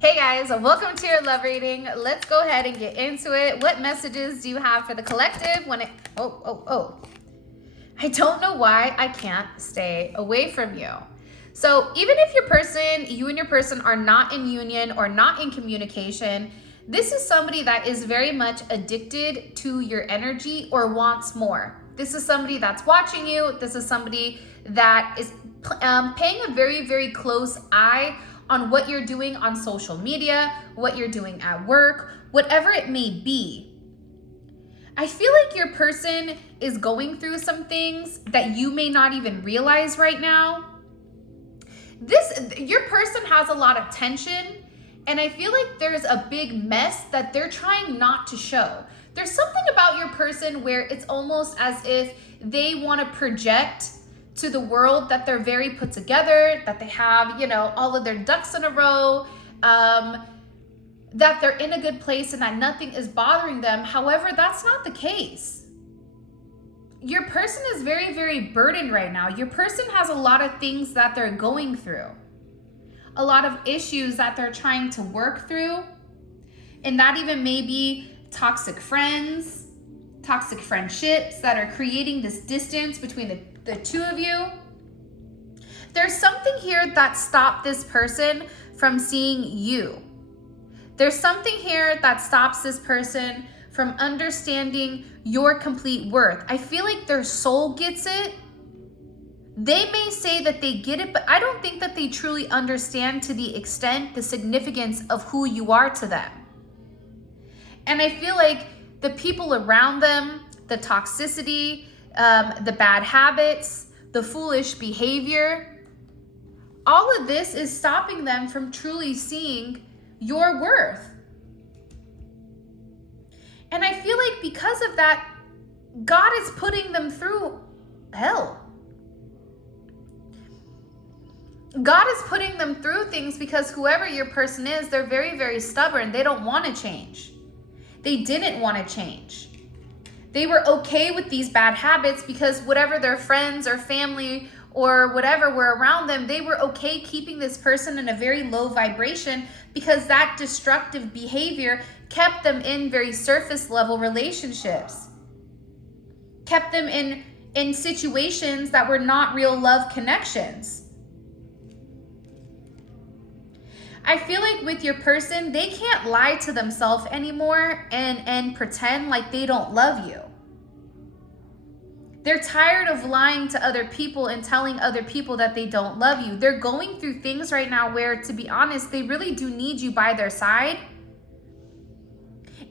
Hey guys, welcome to your love reading. Let's go ahead and get into it. What messages do you have for the collective when it... I don't know why I can't stay away from you. So even if you and your person are not in union or not in communication, this is somebody that is very much addicted to your energy or wants more. This is somebody that's watching you. This is somebody that is paying a very, very close eye on what you're doing on social media, what you're doing at work, whatever it may be. I feel like your person is going through some things that you may not even realize right now. Your person has a lot of tension, and I feel like there's a big mess that they're trying not to show. There's something about your person where it's almost as if they want to project to the world that they're very put together, that they have, all of their ducks in a row, that they're in a good place and that nothing is bothering them. However, that's not the case. Your person is very, very burdened right now. Your person has a lot of things that they're going through, a lot of issues that they're trying to work through. And that even may be toxic friends, toxic friendships that are creating this distance between the two of you. There's something here that stopped this person from seeing you. There's something here that stops this person from understanding your complete worth. I feel like their soul gets it. They may say that they get it, but I don't think that they truly understand to the extent, the significance of who you are to them. And I feel like the people around them, the toxicity, the bad habits, the foolish behavior, all of this is stopping them from truly seeing your worth. And I feel like because of that, God is putting them through hell. God is putting them through things because whoever your person is, they're very, very stubborn. They don't want to change. They didn't want to change. They were okay with these bad habits because whatever their friends or family or whatever were around them, they were okay keeping this person in a very low vibration because that destructive behavior kept them in very surface level relationships, kept them in situations that were not real love connections. I feel like with your person, they can't lie to themselves anymore and pretend like they don't love you. They're tired of lying to other people and telling other people that they don't love you. They're going through things right now where, to be honest, they really do need you by their side.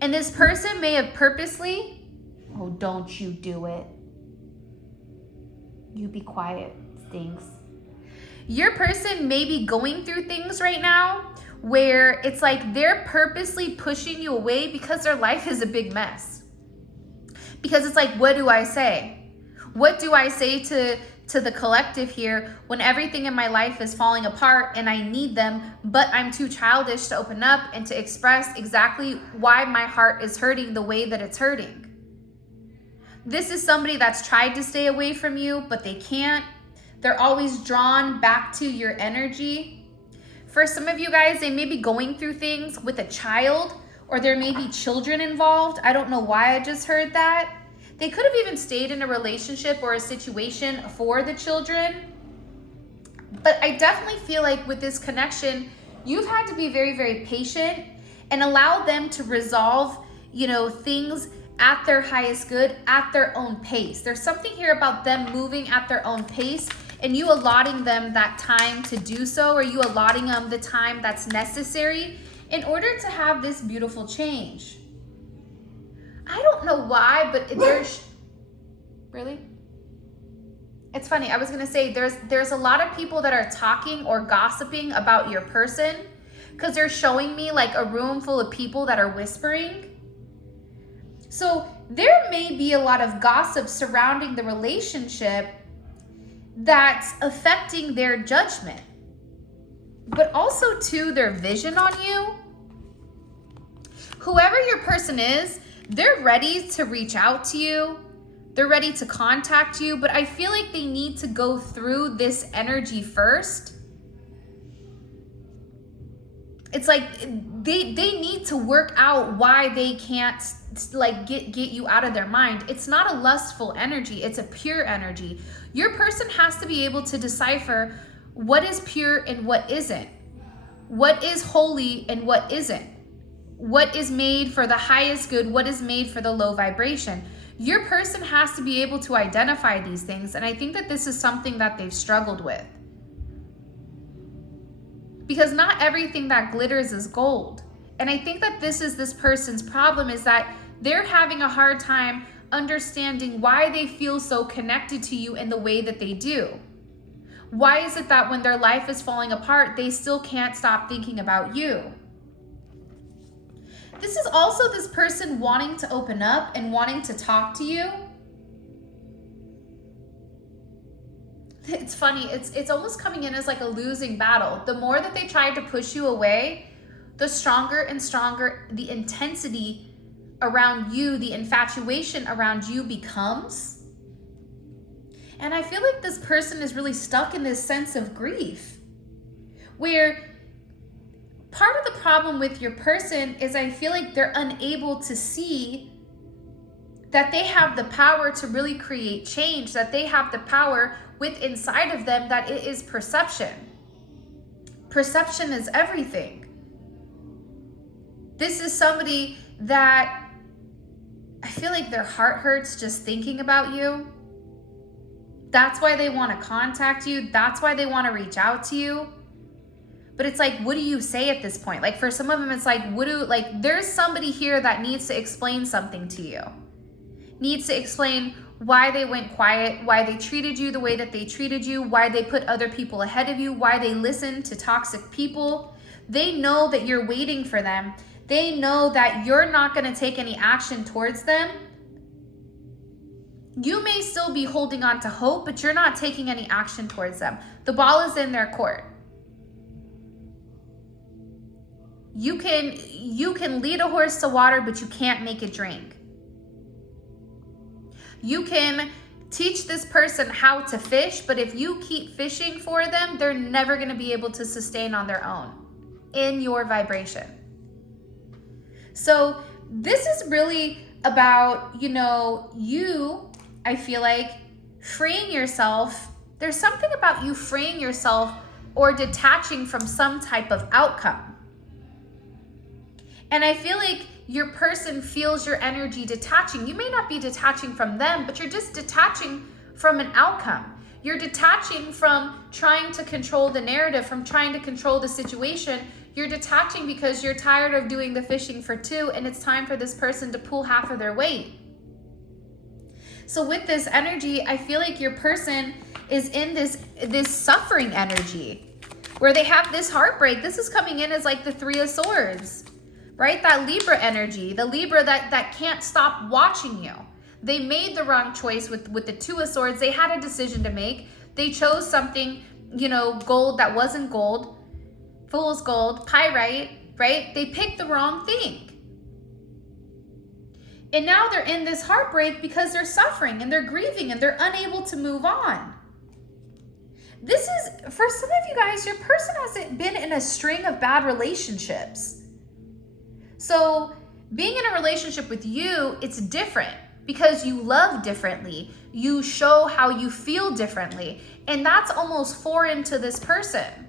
And this person may have purposely, oh, don't you do it. You be quiet, stinks. Your person may be going through things right now where it's like they're purposely pushing you away because their life is a big mess. Because it's like, what do I say? What do I say to the collective here when everything in my life is falling apart and I need them, but I'm too childish to open up and to express exactly why my heart is hurting the way that it's hurting? This is somebody that's tried to stay away from you, but they can't. They're always drawn back to your energy. For some of you guys, they may be going through things with a child, or there may be children involved. I don't know why I just heard that. They could have even stayed in a relationship or a situation for the children. But I definitely feel like with this connection, you've had to be very, very patient and allow them to resolve, things at their highest good, at their own pace. There's something here about them moving at their own pace and you allotting them that time to do so, or you allotting them the time that's necessary in order to have this beautiful change. I don't know why, but there's... Really? It's funny. I was going to say there's a lot of people that are talking or gossiping about your person because they're showing me like a room full of people that are whispering. So there may be a lot of gossip surrounding the relationship that's affecting their judgment, but also too their vision on you. Whoever your person is, they're ready to reach out to you. They're ready to contact you, but I feel like they need to go through this energy first it's like they need to work out why they can't like get you out of their mind. It's not a lustful energy, it's a pure energy. Your person has to be able to decipher what is pure and what isn't, what is holy and what isn't, what is made for the highest good, what is made for the low vibration. Your person has to be able to identify these things, and I think that this is something that they've struggled with. Because not everything that glitters is gold. And I think that this is this person's problem, is that they're having a hard time understanding why they feel so connected to you in the way that they do. Why is it that when their life is falling apart, they still can't stop thinking about you? This is also this person wanting to open up and wanting to talk to you. It's funny, it's almost coming in as like a losing battle. The more that they try to push you away, the stronger and stronger the intensity around you, the infatuation around you becomes. And I feel like this person is really stuck in this sense of grief, where part of the problem with your person is I feel like they're unable to see that they have the power to really create change, that they have the power with inside of them, that it is perception. Perception is everything. This is somebody that I feel like their heart hurts just thinking about you. That's why they want to contact you. That's why they want to reach out to you. But it's like, what do you say at this point? Like for some of them, it's like, there's somebody here that needs to explain something to you. Needs to explain why they went quiet, why they treated you the way that they treated you, why they put other people ahead of you, why they listened to toxic people. They know that you're waiting for them. They know that you're not going to take any action towards them. You may still be holding on to hope, but you're not taking any action towards them. The ball is in their court. You can lead a horse to water, but you can't make it drink. You can teach this person how to fish, but if you keep fishing for them, they're never going to be able to sustain on their own in your vibration. So this is really about, you, I feel like, freeing yourself. There's something about you freeing yourself or detaching from some type of outcome. And I feel like your person feels your energy detaching. You may not be detaching from them, but you're just detaching from an outcome. You're detaching from trying to control the narrative, from trying to control the situation. You're detaching because you're tired of doing the fishing for two, and it's time for this person to pull half of their weight. So with this energy, I feel like your person is in this suffering energy where they have this heartbreak. This is coming in as like the Three of Swords. Right? That Libra energy, the Libra that can't stop watching you. They made the wrong choice with the Two of Swords. They had a decision to make. They chose something, gold that wasn't gold, fool's gold, pyrite, right? They picked the wrong thing. And now they're in this heartbreak because they're suffering and they're grieving and they're unable to move on. This is, for some of you guys, your person hasn't been in a string of bad relationships. So being in a relationship with you, it's different because you love differently. You show how you feel differently. And that's almost foreign to this person.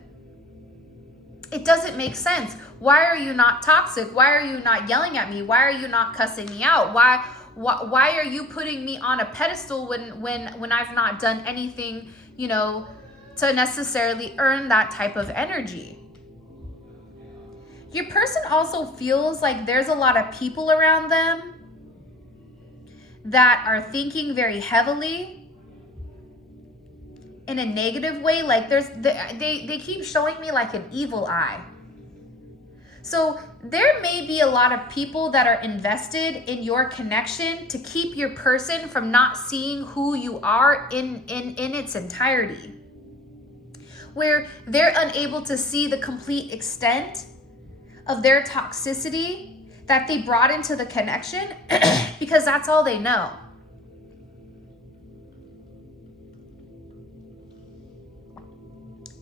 It doesn't make sense. Why are you not toxic? Why are you not yelling at me? Why are you not cussing me out? Why are you putting me on a pedestal when I've not done anything, to necessarily earn that type of energy? Your person also feels like there's a lot of people around them that are thinking very heavily in a negative way. Like they keep showing me like an evil eye. So there may be a lot of people that are invested in your connection to keep your person from not seeing who you are in its entirety, where they're unable to see the complete extent of their toxicity that they brought into the connection because that's all they know.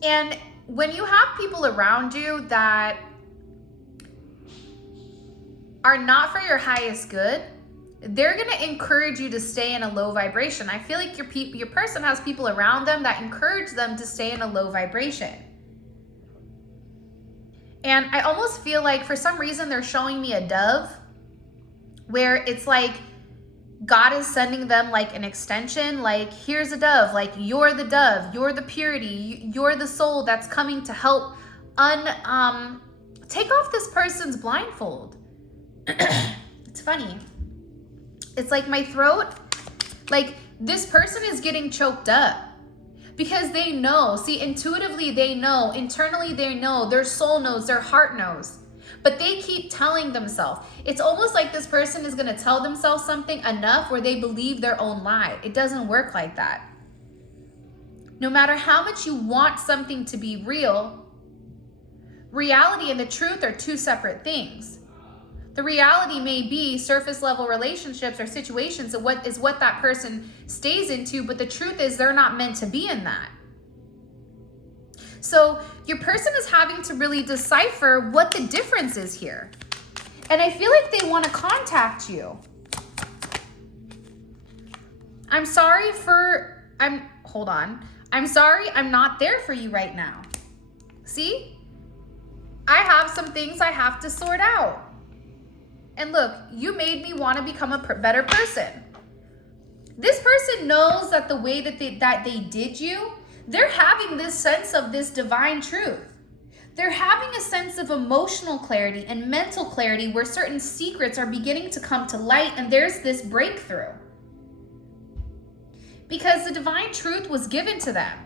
And when you have people around you that are not for your highest good, they're going to encourage you to stay in a low vibration. I feel like your person has people around them that encourage them to stay in a low vibration. And I almost feel like for some reason they're showing me a dove, where it's like God is sending them like an extension, like, here's a dove, like, you're the dove, you're the purity, you're the soul that's coming to help take off this person's blindfold. It's funny. It's like my throat, like this person is getting choked up because they know, see, intuitively they know, internally they know, their soul knows, their heart knows, but they keep telling themselves. It's almost like this person is going to tell themselves something enough where they believe their own lie. It doesn't work like that. No matter how much you want something to be real, reality and the truth are two separate things. The reality may be surface level relationships or situations of what that person stays into, but the truth is they're not meant to be in that. So your person is having to really decipher what the difference is here. And I feel like they want to contact you. I'm sorry, I'm not there for you right now. See? I have some things I have to sort out. And look, you made me want to become a better person. This person knows that the way that they did you, they're having this sense of this divine truth. They're having a sense of emotional clarity and mental clarity where certain secrets are beginning to come to light, and there's this breakthrough. Because the divine truth was given to them.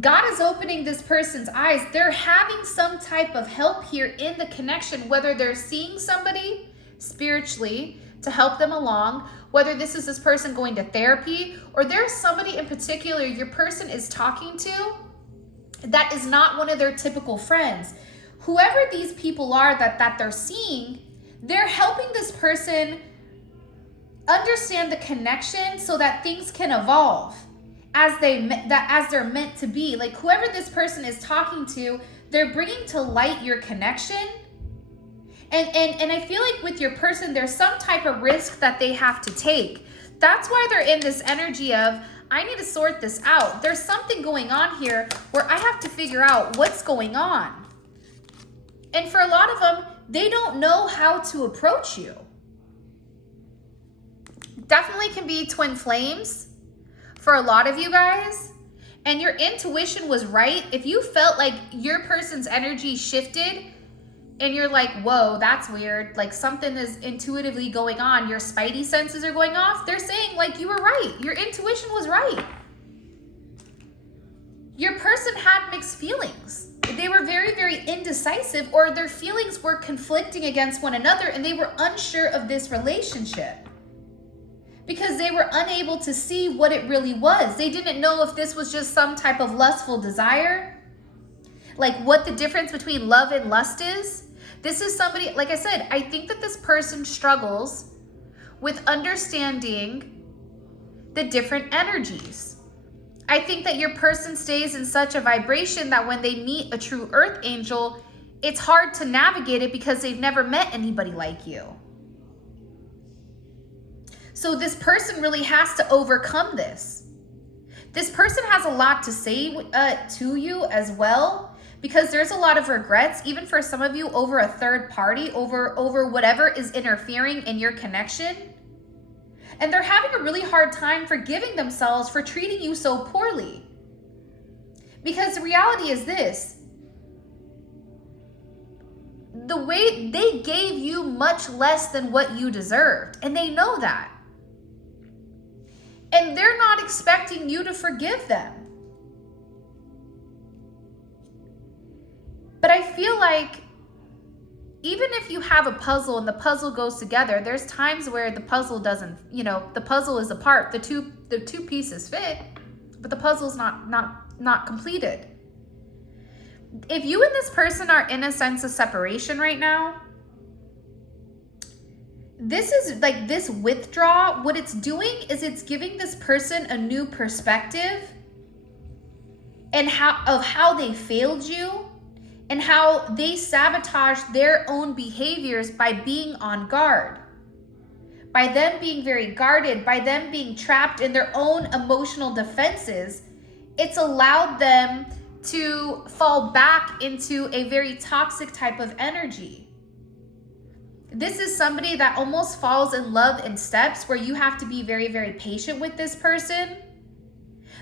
God is opening this person's eyes. They're having some type of help here in the connection, whether they're seeing somebody spiritually to help them along, whether this is this person going to therapy, or there's somebody in particular your person is talking to that is not one of their typical friends. Whoever these people are that they're seeing, they're helping this person understand the connection so that things can evolve as they're meant to be. Like whoever this person is talking to, they're bringing to light your connection. And I feel like with your person, there's some type of risk that they have to take. That's why they're in this energy of, I need to sort this out. There's something going on here where I have to figure out what's going on. And for a lot of them, they don't know how to approach you. Definitely can be twin flames for a lot of you guys. And your intuition was right. If you felt like your person's energy shifted and you're like, whoa, that's weird, like something is intuitively going on, your spidey senses are going off, they're saying like you were right. Your intuition was right. Your person had mixed feelings. They were very, very indecisive, or their feelings were conflicting against one another, and they were unsure of this relationship because they were unable to see what it really was. They didn't know if this was just some type of lustful desire, like what the difference between love and lust is. This is somebody, like I said, I think that this person struggles with understanding the different energies. I think that your person stays in such a vibration that when they meet a true earth angel, it's hard to navigate it because they've never met anybody like you. So this person really has to overcome this. This person has a lot to say to you as well, because there's a lot of regrets, even for some of you, over a third party, over whatever is interfering in your connection. And they're having a really hard time forgiving themselves for treating you so poorly. Because the reality is this: the way they gave you much less than what you deserved, and they know that. And they're not expecting you to forgive them. But I feel like even if you have a puzzle and the puzzle goes together, there's times where the puzzle doesn't, the puzzle is apart. The two pieces fit, but the puzzle's not completed. If you and this person are in a sense of separation right now, this is like this withdrawal. What it's doing is it's giving this person a new perspective and how they failed you, and how they sabotage their own behaviors by being on guard. By them being very guarded, by them being trapped in their own emotional defenses, it's allowed them to fall back into a very toxic type of energy. This is somebody that almost falls in love in steps, where you have to be very, very patient with this person.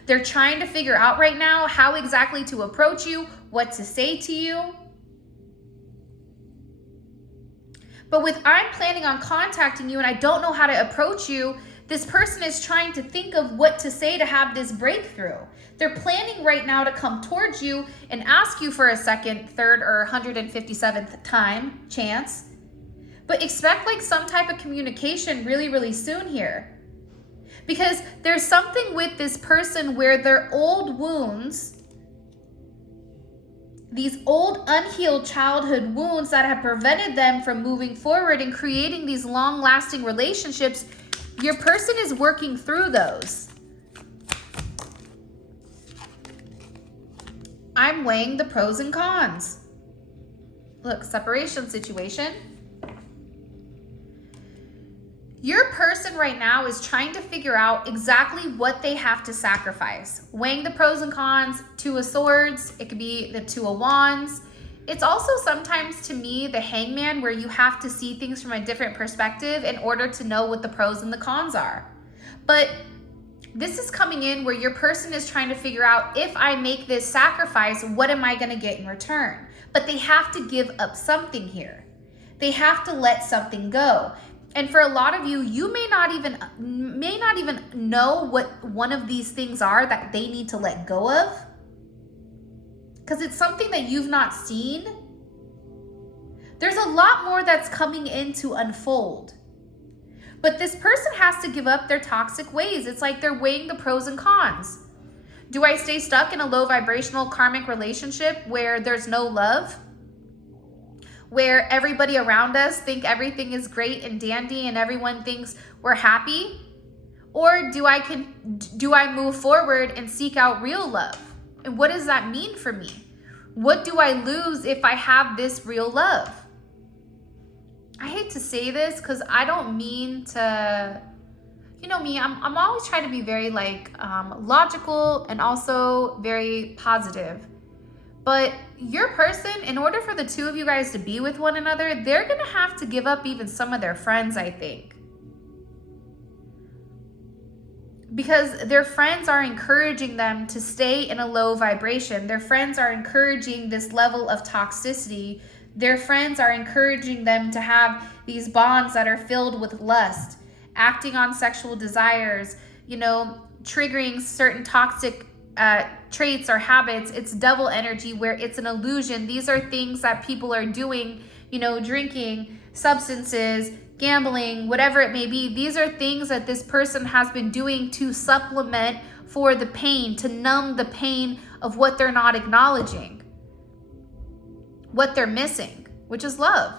They're trying to figure out right now how exactly to approach you, what to say to you. But with I'm planning on contacting you and I don't know how to approach you, this person is trying to think of what to say to have this breakthrough. They're planning right now to come towards you and ask you for a second, third, or 157th time chance. But expect like some type of communication really, really soon here. Because there's something with this person where their old wounds, these old unhealed childhood wounds that have prevented them from moving forward and creating these long-lasting relationships, your person is working through those. I'm weighing the pros and cons. Look, separation situation. Your person right now is trying to figure out exactly what they have to sacrifice. Weighing the pros and cons, Two of Swords, it could be the Two of Wands. It's also sometimes, to me, the Hangman, where you have to see things from a different perspective in order to know what the pros and the cons are. But this is coming in where your person is trying to figure out, if I make this sacrifice, what am I going to get in return? But they have to give up something here. They have to let something go. And for a lot of you, you may not even know what one of these things are that they need to let go of, because it's something that you've not seen. There's a lot more that's coming in to unfold. But this person has to give up their toxic ways. It's like they're weighing the pros and cons. Do I stay stuck in a low vibrational karmic relationship where there's no love? Where everybody around us think everything is great and dandy and everyone thinks we're happy? Or do I move forward and seek out real love? And what does that mean for me? What do I lose if I have this real love? I hate to say this because I don't mean to, you know me, I'm always trying to be very logical and also very positive. But your person, in order for the two of you guys to be with one another, they're going to have to give up even some of their friends, I think. Because their friends are encouraging them to stay in a low vibration. Their friends are encouraging this level of toxicity. Their friends are encouraging them to have these bonds that are filled with lust, acting on sexual desires, triggering certain toxic traits or habits. It's devil energy, where it's an illusion. These are things that people are doing, drinking, substances, gambling, whatever it may be. These are things that this person has been doing to supplement for the pain, to numb the pain of what they're not acknowledging, what they're missing, which is love.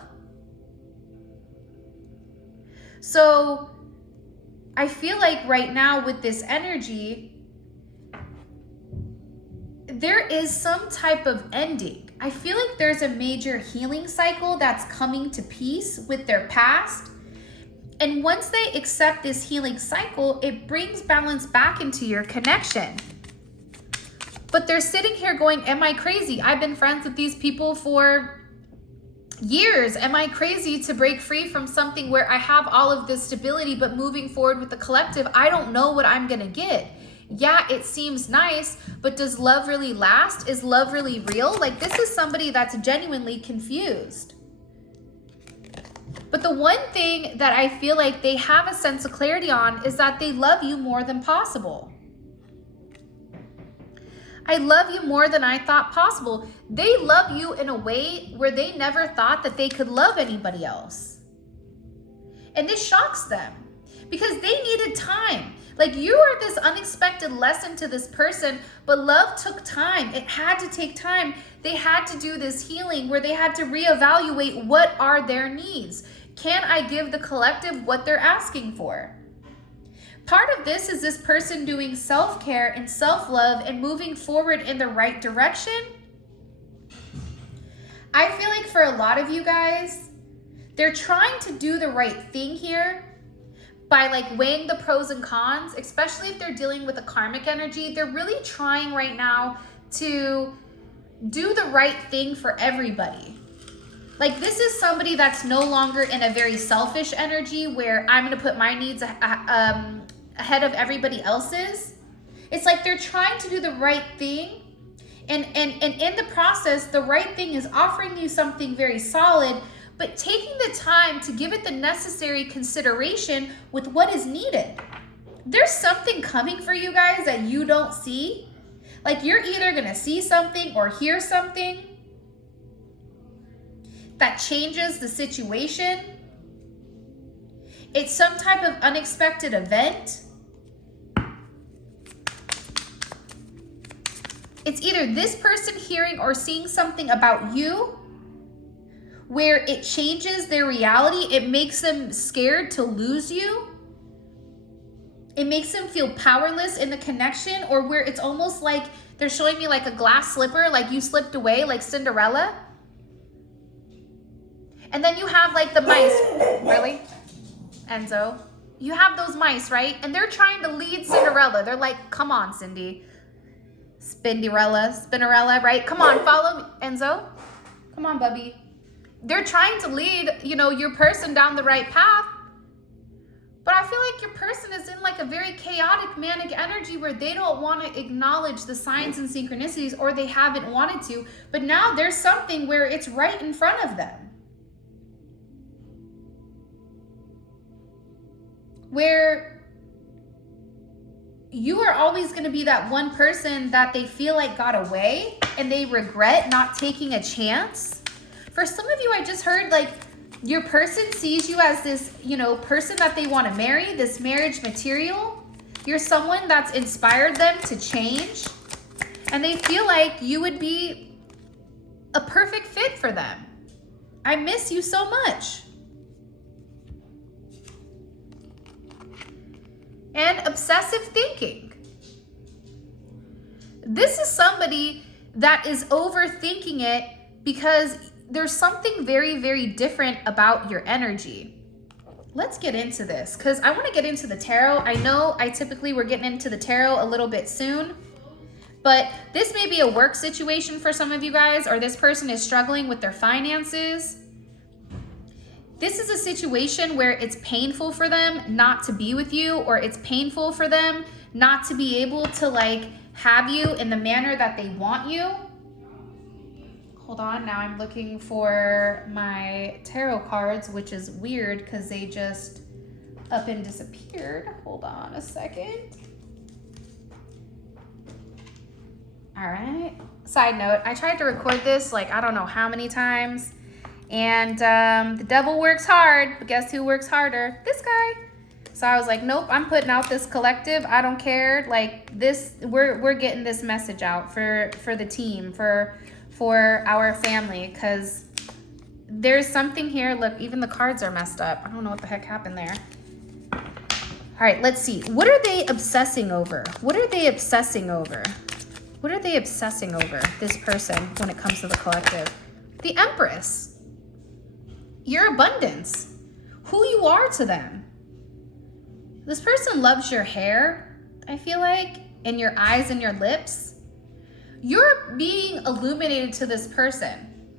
So I feel like right now with this energy, there is some type of ending. I feel like there's a major healing cycle that's coming to peace with their past. And once they accept this healing cycle, it brings balance back into your connection. But they're sitting here going, am I crazy? I've been friends with these people for years. Am I crazy to break free from something where I have all of this stability, but moving forward with the collective, I don't know what I'm going to get. Yeah, it seems nice, but does love really last? Is love really real? Like, this is somebody that's genuinely confused. But the one thing that I feel like they have a sense of clarity on is that they love you more than possible. I love you more than I thought possible. They love you in a way where they never thought that they could love anybody else. And this shocks them because they needed time. Like, you are this unexpected lesson to this person, but love took time. It had to take time. They had to do this healing where they had to reevaluate, what are their needs? Can I give the collective what they're asking for? Part of this is this person doing self-care and self-love and moving forward in the right direction. I feel like for a lot of you guys, they're trying to do the right thing here by like weighing the pros and cons, especially if they're dealing with a karmic energy. They're really trying right now to do the right thing for everybody. Like, this is somebody that's no longer in a very selfish energy where I'm going to put my needs ahead of everybody else's. It's like they're trying to do the right thing. And in the process, the right thing is offering you something very solid, but taking the time to give it the necessary consideration with what is needed. There's something coming for you guys that you don't see. Like, you're either going to see something or hear something that changes the situation. It's some type of unexpected event. It's either this person hearing or seeing something about you where it changes their reality. It makes them scared to lose you. It makes them feel powerless in the connection, or where it's almost like they're showing me like a glass slipper, like you slipped away, like Cinderella. And then you have like the mice. Really? Enzo? You have those mice, right? And they're trying to lead Cinderella. They're like, come on, Cindy. Spinnerella, right? Come on, follow me. Enzo? Come on, Bubby. They're trying to lead, you know, your person down the right path. But I feel like your person is in like a very chaotic, manic energy where they don't want to acknowledge the signs and synchronicities, or they haven't wanted to. But now there's something where it's right in front of them, where you are always going to be that one person that they feel like got away and they regret not taking a chance. For some of you, I just heard like your person sees you as this, you know, person that they want to marry, this marriage material. You're someone that's inspired them to change, and they feel like you would be a perfect fit for them. I miss you so much. And obsessive thinking. This is somebody that is overthinking it because there's something very, very different about your energy. Let's get into this because I want to get into the tarot. I know we're getting into the tarot a little bit soon, but this may be a work situation for some of you guys, or this person is struggling with their finances. This is a situation where it's painful for them not to be with you, or it's painful for them not to be able to like have you in the manner that they want you. Hold on, now I'm looking for my tarot cards, which is weird because they just up and disappeared. Hold on a second. All right. Side note, I tried to record this like I don't know how many times. And the devil works hard, but guess who works harder? This guy. So I was like, nope, I'm putting out this collective. I don't care. Like this, we're getting this message out for the team, for our family, because there's something here. Look, even the cards are messed up. I don't know what the heck happened there. All right, let's see. What are they obsessing over? What are they obsessing over? What are they obsessing over, this person, when it comes to the collective? The Empress. Your abundance, who you are to them. This person loves your hair, I feel like, and your eyes and your lips. You're being illuminated to this person.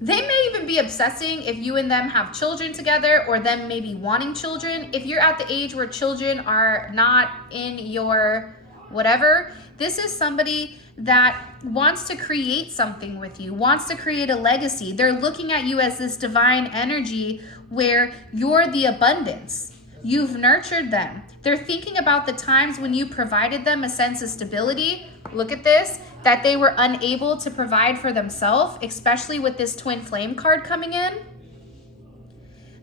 They may even be obsessing if you and them have children together, or them maybe wanting children. If you're at the age where children are not in your whatever, this is somebody that wants to create something with you, wants to create a legacy. They're looking at you as this divine energy where you're the abundance. You've nurtured them. They're thinking about the times when you provided them a sense of stability. Look at this, that they were unable to provide for themselves, especially with this twin flame card coming in.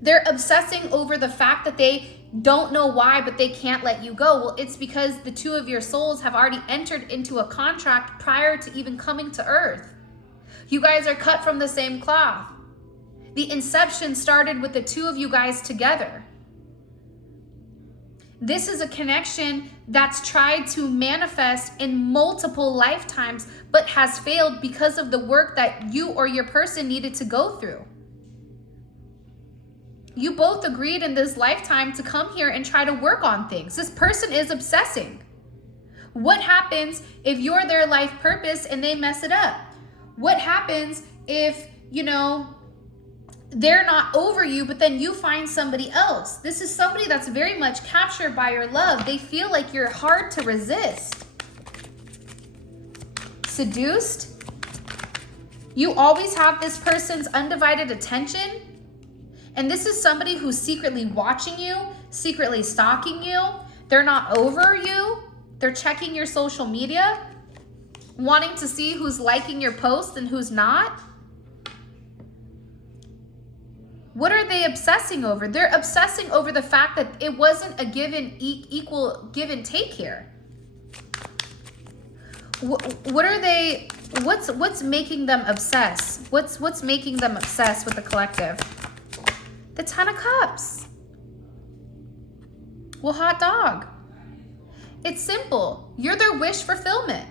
They're obsessing over the fact that they don't know why, but they can't let you go. Well, it's because the two of your souls have already entered into a contract prior to even coming to Earth. You guys are cut from the same cloth. The inception started with the two of you guys together. This is a connection that's tried to manifest in multiple lifetimes, but has failed because of the work that you or your person needed to go through. You both agreed in this lifetime to come here and try to work on things. This person is obsessing. What happens if you're their life purpose and they mess it up? What happens if, you know, they're not over you, but then you find somebody else? This is somebody that's very much captured by your love. They feel like you're hard to resist. Seduced. You always have this person's undivided attention. And this is somebody who's secretly watching you, secretly stalking you. They're not over you. They're checking your social media, wanting to see who's liking your posts and who's not. What are they obsessing over? They're obsessing over the fact that it wasn't a equal give and take here. What are they, what's making them obsess? What's making them obsess with the collective? The Ten of Cups. Well, hot dog. It's simple. You're their wish fulfillment.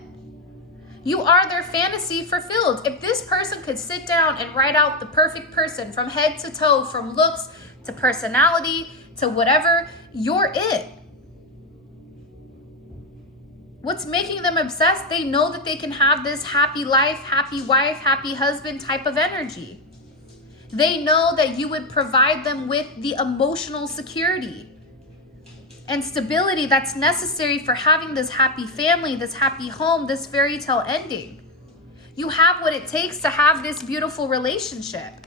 You are their fantasy fulfilled. If this person could sit down and write out the perfect person from head to toe, from looks to personality to whatever, you're it. What's making them obsessed? They know that they can have this happy life, happy wife, happy husband type of energy. They know that you would provide them with the emotional security and stability that's necessary for having this happy family, this happy home, this fairy tale ending. You have what it takes to have this beautiful relationship.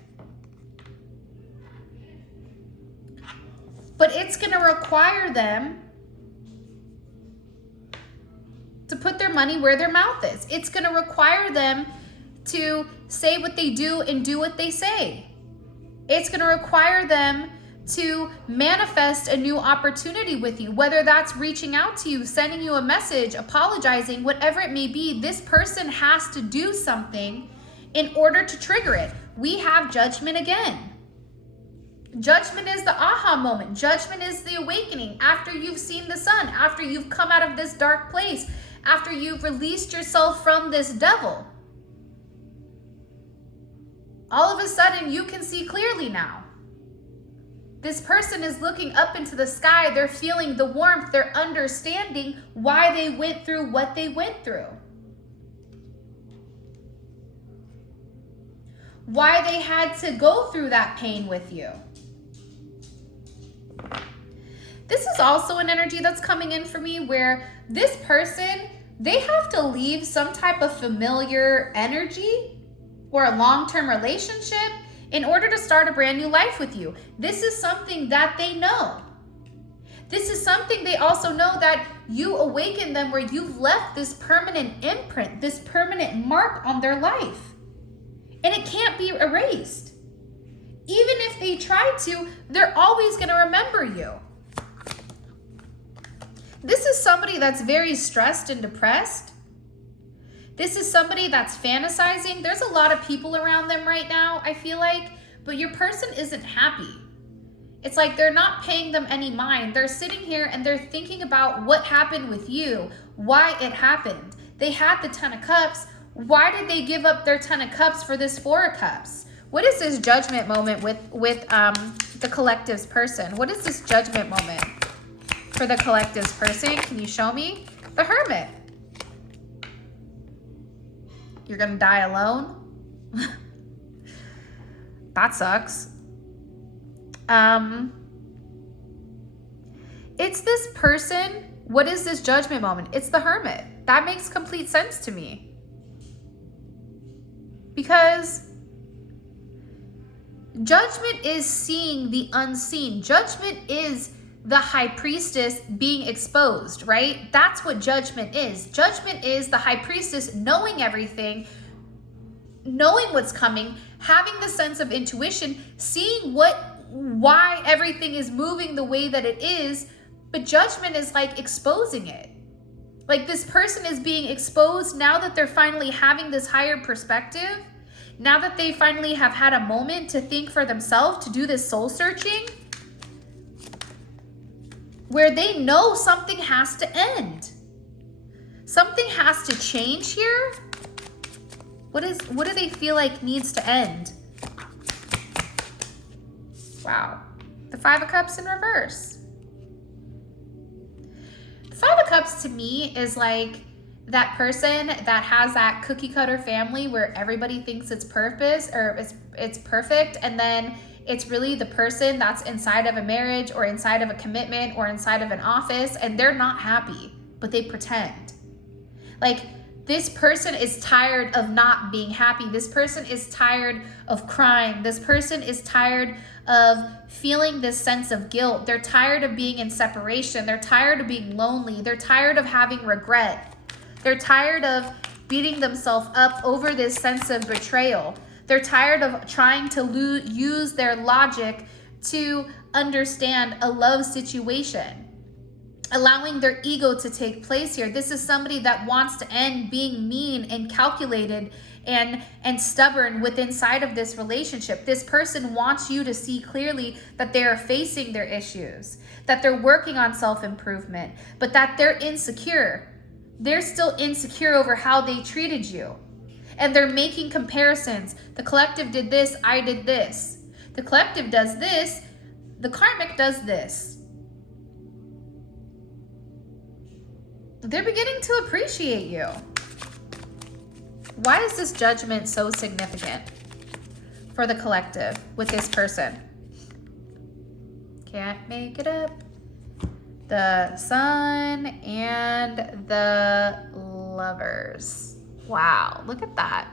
But it's going to require them to put their money where their mouth is. It's going to require them to say what they do and do what they say. It's going to require them to manifest a new opportunity with you, whether that's reaching out to you, sending you a message, apologizing, whatever it may be. This person has to do something in order to trigger it. We have Judgment again. Judgment is the aha moment. Judgment is the awakening after you've seen the sun, after you've come out of this dark place, after you've released yourself from this devil. All of a sudden, you can see clearly now. This person is looking up into the sky. They're feeling the warmth. They're understanding why they went through what they went through. Why they had to go through that pain with you. This is also an energy that's coming in for me where this person, they have to leave some type of familiar energy or a long-term relationship in order to start a brand new life with you. This is something that they know. This is something they also know, that you awaken them where you've left this permanent imprint, this permanent mark on their life. And it can't be erased. Even if they try to, they're always going to remember you. This is somebody that's very stressed and depressed. This is somebody that's fantasizing. There's a lot of people around them right now, I feel like, but your person isn't happy. It's like they're not paying them any mind. They're sitting here and they're thinking about what happened with you, why it happened. They had the Ten of Cups. Why did they give up their Ten of Cups for this Four of Cups? What is this judgment moment with the collective's person? What is this judgment moment for the collective's person? Can you show me? The Hermit. You're gonna die alone? That sucks. It's this person. What is this judgment moment? It's the Hermit. That makes complete sense to me. Because judgment is seeing the unseen. Judgment is the high priestess being exposed, right? That's what judgment is. Judgment is the high priestess knowing everything, knowing what's coming, having the sense of intuition, seeing why everything is moving the way that it is. But judgment is like exposing it. Like this person is being exposed now that they're finally having this higher perspective. Now that they finally have had a moment to think for themselves, to do this soul searching. where they know something has to end. Something has to change here. What do they feel like needs to end? Wow. The Five of Cups in reverse. The Five of Cups to me is like that person that has that cookie cutter family where everybody thinks it's it's perfect, and then it's really the person that's inside of a marriage or inside of a commitment or inside of an office, and they're not happy, but they pretend. Like, this person is tired of not being happy. This person is tired of crying. This person is tired of feeling this sense of guilt. They're tired of being in separation. They're tired of being lonely. They're tired of having regret. They're tired of beating themselves up over this sense of betrayal. They're tired of trying to use their logic to understand a love situation, allowing their ego to take place here. This is somebody that wants to end being mean and calculated and stubborn within inside of this relationship. This person wants you to see clearly that they are facing their issues, that they're working on self-improvement, but that they're insecure. They're still insecure over how they treated you. And they're making comparisons. The collective did this, I did this. The collective does this, the karmic does this. They're beginning to appreciate you. Why is this judgment so significant for the collective with this person? Can't make it up. The Sun and the Lovers. Wow, look at that.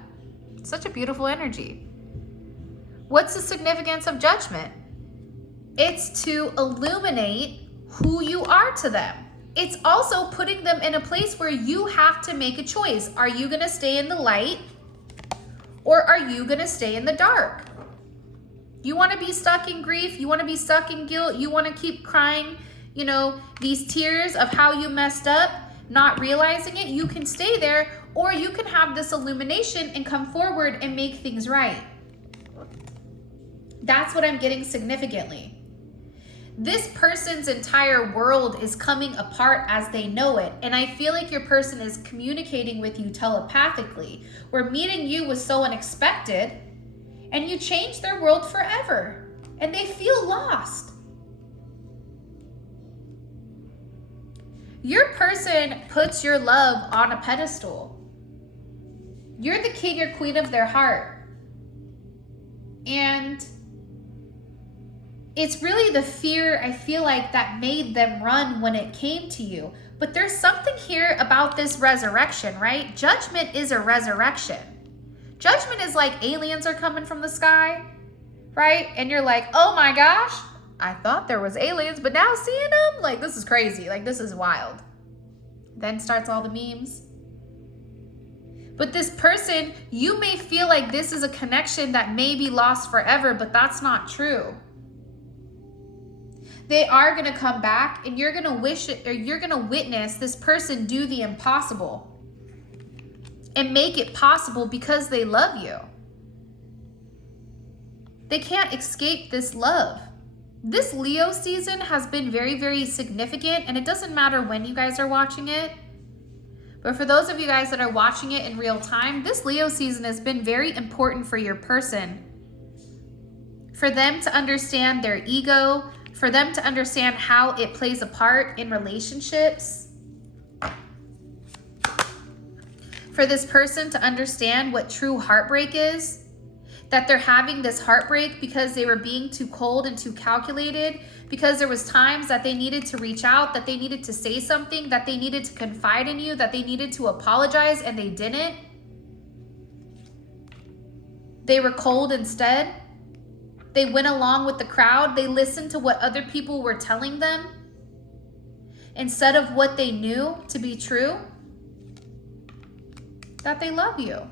Such a beautiful energy. What's the significance of judgment? It's to illuminate who you are to them. It's also putting them in a place where you have to make a choice. Are you going to stay in the light, or are you going to stay in the dark? You want to be stuck in grief? You want to be stuck in guilt? You want to keep crying, you know, these tears of how you messed up, not realizing it? You can stay there, or you can have this illumination and come forward and make things right. That's what I'm getting significantly. This person's entire world is coming apart as they know it. And I feel like your person is communicating with you telepathically, where meeting you was so unexpected and you changed their world forever and they feel lost. Your person puts your love on a pedestal. You're the king or queen of their heart. And it's really the fear, I feel like, that made them run when it came to you. But there's something here about this resurrection, right? Judgment is a resurrection. Judgment is like aliens are coming from the sky, right? And you're like, oh my gosh, I thought there was aliens, but now seeing them, like, this is crazy. Like, this is wild. Then starts all the memes. But this person, you may feel like this is a connection that may be lost forever, but that's not true. They are going to come back, and you're going to wish it, or you're going to witness this person do the impossible and make it possible because they love you. They can't escape this love. This Leo season has been very, very significant, and it doesn't matter when you guys are watching it. But for those of you guys that are watching it in real time, this Leo season has been very important for your person. For them to understand their ego, for them to understand how it plays a part in relationships. For this person to understand what true heartbreak is. That they're having this heartbreak because they were being too cold and too calculated. Because there was times that they needed to reach out, that they needed to say something, that they needed to confide in you, that they needed to apologize and they didn't. They were cold instead. They went along with the crowd. They listened to what other people were telling them instead of what they knew to be true. That they love you.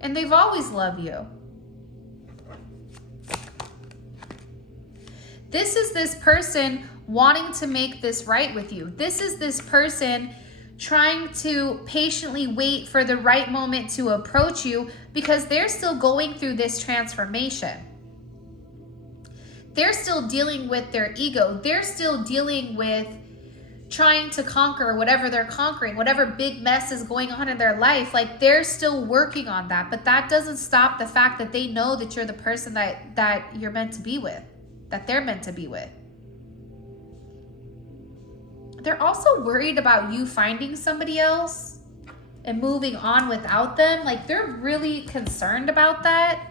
And they've always loved you. This is this person wanting to make this right with you. This is this person trying to patiently wait for the right moment to approach you because they're still going through this transformation. They're still dealing with their ego. They're still dealing with trying to conquer whatever they're conquering, whatever big mess is going on in their life. Like, they're still working on that, but that doesn't stop the fact that they know that you're the person that you're meant to be with, that they're meant to be with. They're also worried about you finding somebody else and moving on without them. Like, they're really concerned about that,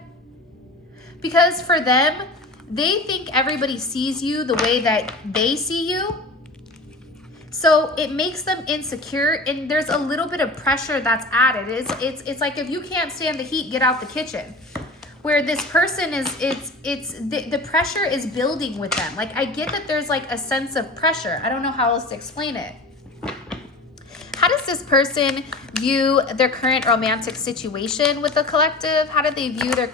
because for them, they think everybody sees you the way that they see you. So it makes them insecure, and there's a little bit of pressure that's added. It's like, if you can't stand the heat, get out the kitchen. Where this person is, the pressure is building with them. Like, I get that there's like a sense of pressure. I don't know how else to explain it. How does this person view their current romantic situation with the collective? How do they view their,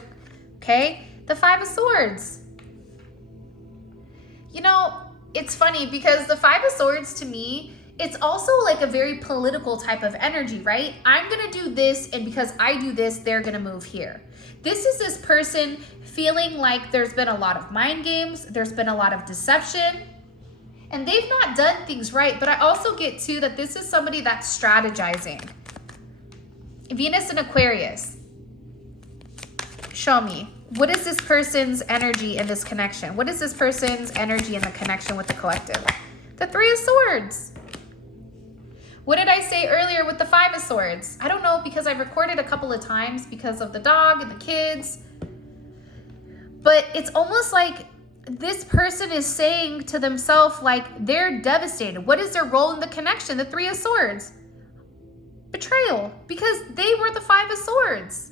okay, the Five of Swords. You know, it's funny because the Five of Swords, to me, it's also like a very political type of energy, right? I'm gonna do this, and because I do this, they're gonna move here. This is this person feeling like there's been a lot of mind games, there's been a lot of deception, and they've not done things right. But I also get too that this is somebody that's strategizing. Venus and Aquarius. Show me. What is this person's energy in this connection? What is this person's energy in the connection with the collective? The Three of Swords. What did I say earlier with the Five of Swords? I don't know, because I've recorded a couple of times because of the dog and the kids. But it's almost like this person is saying to themselves, like, they're devastated. What is their role in the connection? The Three of Swords. Betrayal. Because they were the Five of Swords.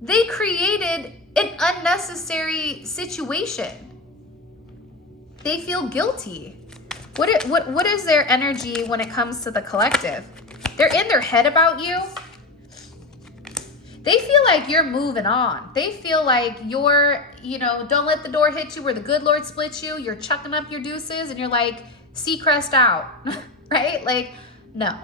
They created an unnecessary situation. They feel guilty. What is their energy when it comes to the collective? They're in their head about you. They feel like you're moving on. They feel like you're, you know, don't let the door hit you where the good Lord splits you. You're chucking up your deuces and you're like, Seacrest out, right? Like, no.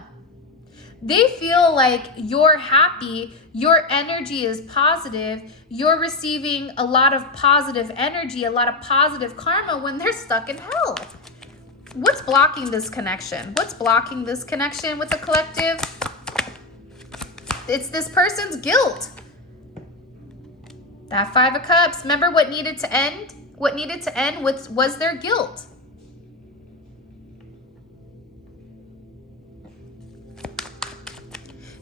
They feel like you're happy, your energy is positive, you're receiving a lot of positive energy, a lot of positive karma when they're stuck in hell. What's blocking this connection? What's blocking this connection with the collective? It's this person's guilt. That Five of Cups. Remember what needed to end? What needed to end was their guilt.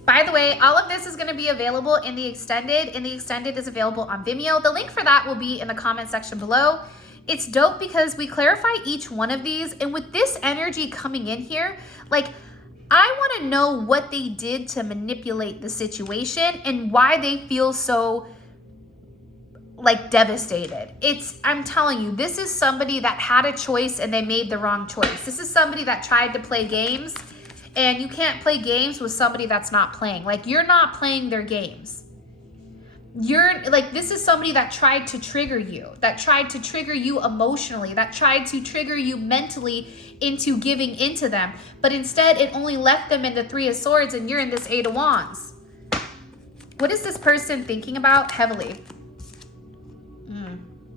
By the way, all of this is going to be available in the extended, and the extended is available on Vimeo. The link for that will be in the comment section below. It's dope because we clarify each one of these, and with this energy coming in here, like, I want to know what they did to manipulate the situation and why they feel so, like, devastated. I'm telling you, this is somebody that had a choice and they made the wrong choice. This is somebody that tried to play games. And you can't play games with somebody that's not playing. Like, you're not playing their games. You're like, this is somebody that tried to trigger you, that tried to trigger you emotionally, that tried to trigger you mentally into giving into them. But instead, it only left them in the Three of Swords, and you're in this Eight of Wands. What is this person thinking about heavily?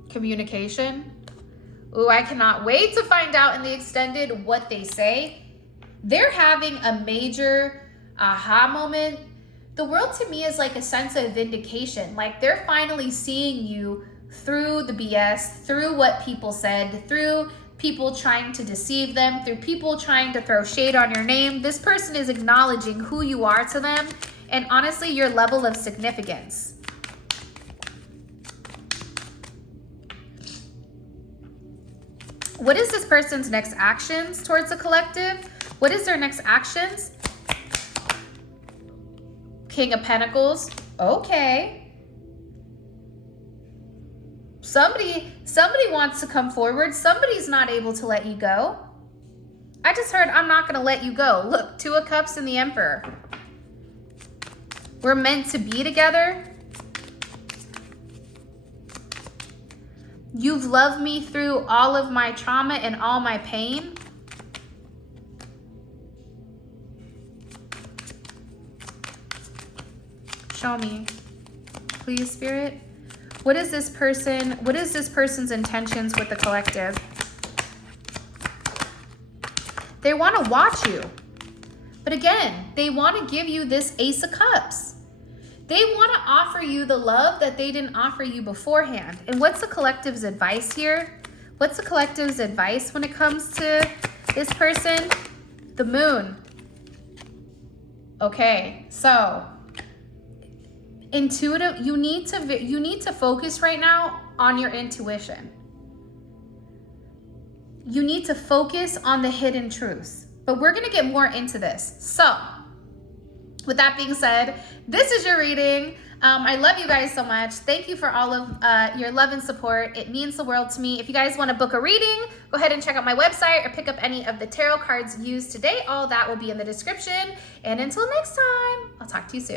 Communication. Ooh, I cannot wait to find out in the extended what they say. They're having a major aha moment. The world to me is like a sense of vindication. Like, they're finally seeing you through the BS, through what people said, through people trying to deceive them, through people trying to throw shade on your name. This person is acknowledging who you are to them, and honestly, your level of significance. What is this person's next actions towards the collective? What is their next actions? King of Pentacles. Okay. Somebody wants to come forward. Somebody's not able to let you go. I just heard, I'm not going to let you go. Look, Two of Cups and the Emperor. We're meant to be together. You've loved me through all of my trauma and all my pain. Show me, please, Spirit. What is this person's intentions with the collective? They want to watch you. But again, they want to give you this Ace of Cups. They want to offer you the love that they didn't offer you beforehand. And what's the collective's advice here? What's the collective's advice when it comes to this person? The Moon. Okay, so intuitive, you need to focus right now on your intuition. You need to focus on the hidden truths. But we're going to get more into this. So, with that being said, this is your reading. I love you guys so much. Thank you for all of your love and support. It means the world to me. If you guys want to book a reading, go ahead and check out my website or pick up any of the tarot cards used today. All that will be in the description. And until next time, I'll talk to you soon.